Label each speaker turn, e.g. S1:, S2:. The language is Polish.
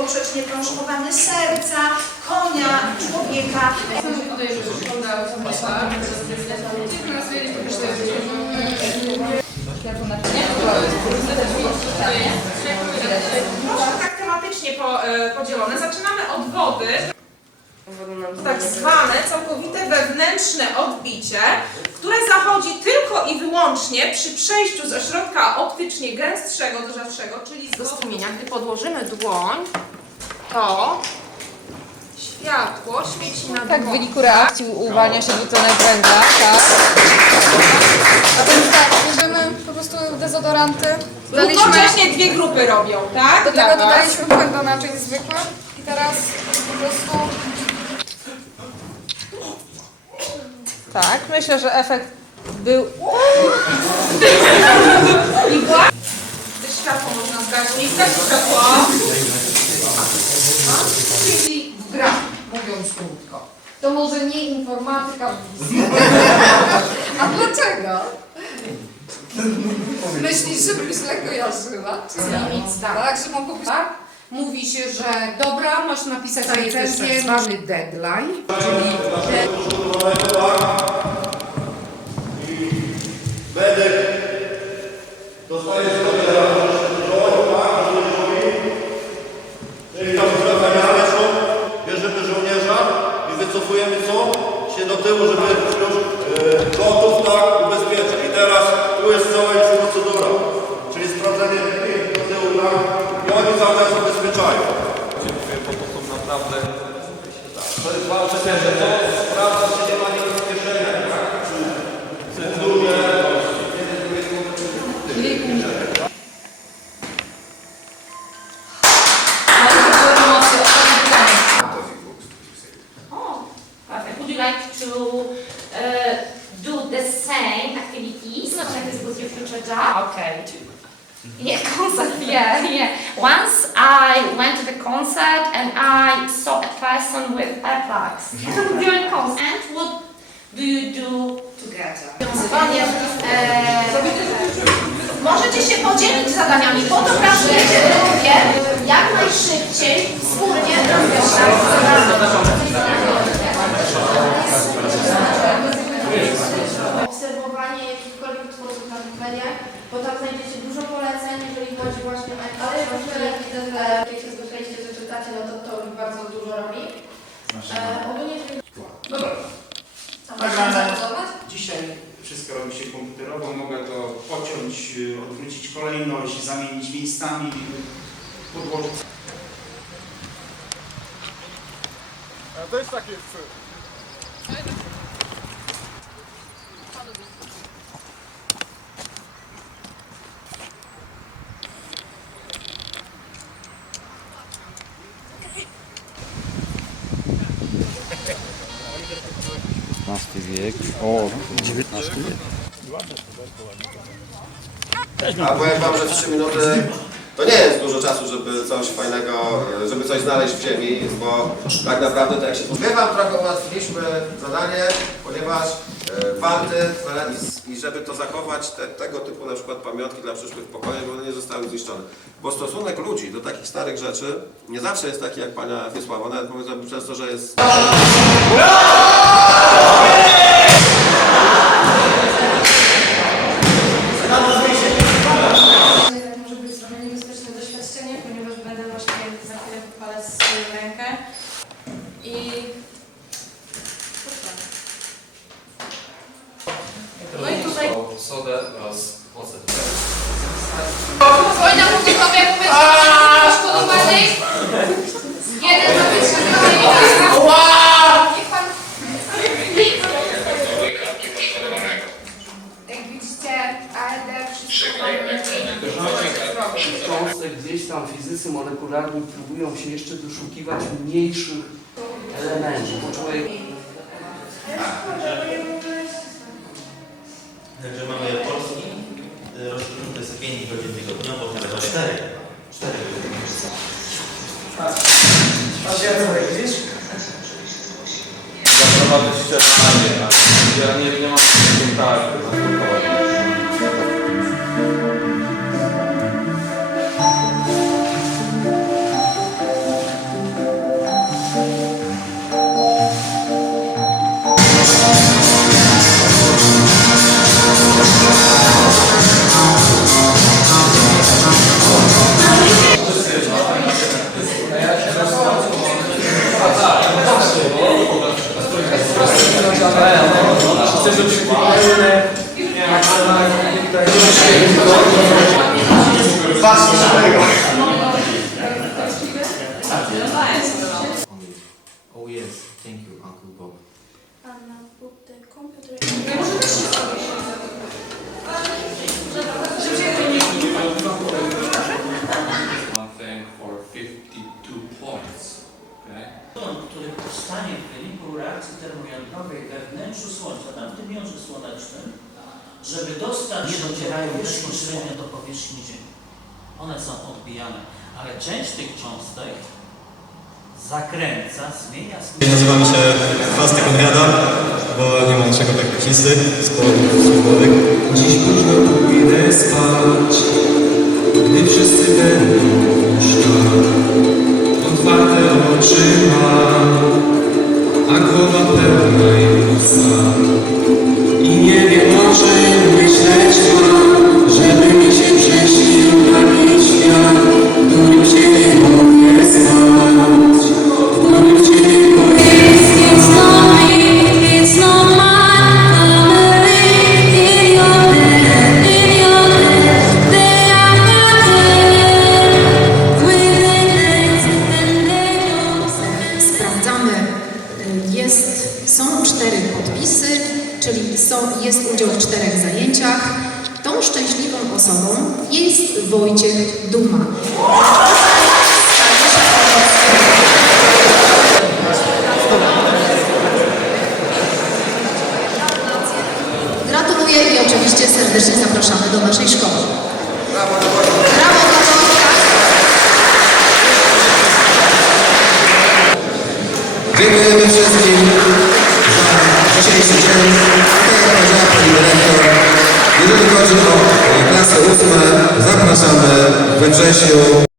S1: poprzecznie prążkowany serca, konia, człowieka.
S2: Proszę tak tematycznie po, e, podzielone. Zaczynamy od wody. Tak zwane całkowite wewnętrzne odbicie, które zachodzi tylko i wyłącznie przy przejściu z ośrodka optycznie gęstszego do rzadszego, czyli z strumienia. Gdy podłożymy dłoń, to światło świeci na
S3: Tak, w
S2: dłoń.
S3: wyniku reakcji uwalnia się dwutlenek węgla, tak. A więc tak, bierzemy po prostu dezodoranty. Daliśmy,
S2: Równocześnie dwie grupy robią, tak?
S3: do
S2: Dla
S3: tego
S2: was.
S3: dodaliśmy płyn do naczyń zwykłych i teraz po prostu... Tak, myślę, że efekt był...
S2: Gdy światło można zgasić. Zgasić światło.
S4: Czyli w grach, mówiąc krótko. To może nie informatyka. A dlaczego? Myślisz, żebym źle kojarzyła? Czy nic tak. tak, że mogło być tak? Mówi się, że dobra, masz napisać recenzję, mamy deadline, czyli
S5: Czyli tam zamiany są, bierzemy żołnierza i wycofujemy co? Się do tyłu, żeby już gotów, tak, ubezpieczyć. I teraz tu jest cała już procedura. Czyli sprawdzenie do tyłu, tak, i oni cały czas ubezpieczają. Bo to są naprawdę... To jest ważne, że to
S6: concert and I saw a person with earplugs during concert. And what do you do together?
S1: Panie, e, możecie się podzielić zadaniami, po to pracujecie w grupie, jak najszybciej wspólnie rozwiązać
S7: obserwowanie jakichkolwiek twórców na Wikipedię, bo tam znajdziecie dużo poleceń, jeżeli chodzi właśnie o
S8: Ale
S7: Ale
S8: w ogóle widzę, że jak się zwyczajcie, że czytacie, no to to już bardzo dużo robi. E, ogólnie jeżeli...
S9: Dobra. Tak,
S8: można
S9: ale-? Dzisiaj wszystko robi się komputerowo, mogę to pociąć, y, odwrócić kolejność, zamienić miejscami, podłożyć.
S5: To jest takie...
S10: wiek. O, XIX wiek.
S5: A powiem wam, że w 3 minuty to nie jest dużo czasu, żeby coś fajnego, żeby coś znaleźć w ziemi, bo tak naprawdę to jak się... My wam trochę ułatwiliśmy zadanie, ponieważ e, wanty i żeby to zachować te, tego typu na przykład pamiątki dla przyszłych pokoleń, żeby one nie zostały zniszczone. Bo stosunek ludzi do takich starych rzeczy nie zawsze jest taki jak pana Wiesława, nawet powiedziałbym często, że jest...
S11: Oh. się doszukiwać mniejszych elementów. Bo człowiek
S12: Także mamy polski, y, rozpoczęte jest 5 godzin tygodniowo, nawet 4. 4 godziny.
S10: Zaprowadzić ścieżkę, chcesz oczywiście pełne, maksymalnie Patrz na
S13: tego.
S9: Oh yes, thank you, Uncle Bob.
S14: And I put the computer in.
S13: W wyniku reakcji termojądrowej we wnętrzu Słońca, tam w tym jądrze słonecznym, żeby dostać
S11: Nie
S13: się
S11: bezpośrednio
S13: do powierzchni Ziemi. One są odbijane, ale część tych cząstek zakręca, zmienia swój...
S15: Nazywam się Fasty Konrada, bo nie mam czego tak listy z służbowych.
S16: Dziś późno pójdę spać, gdy wszyscy będą łóżkach. Otwarte oczy mam, a głowa pełna jest I nie wiem o czym myśleć
S1: jest, są cztery podpisy, czyli są, jest udział w czterech zajęciach. Tą szczęśliwą osobą jest Wojciech Duma. Gratuluję i oczywiście serdecznie zapraszamy do naszej szkoły.
S16: We wrześniu.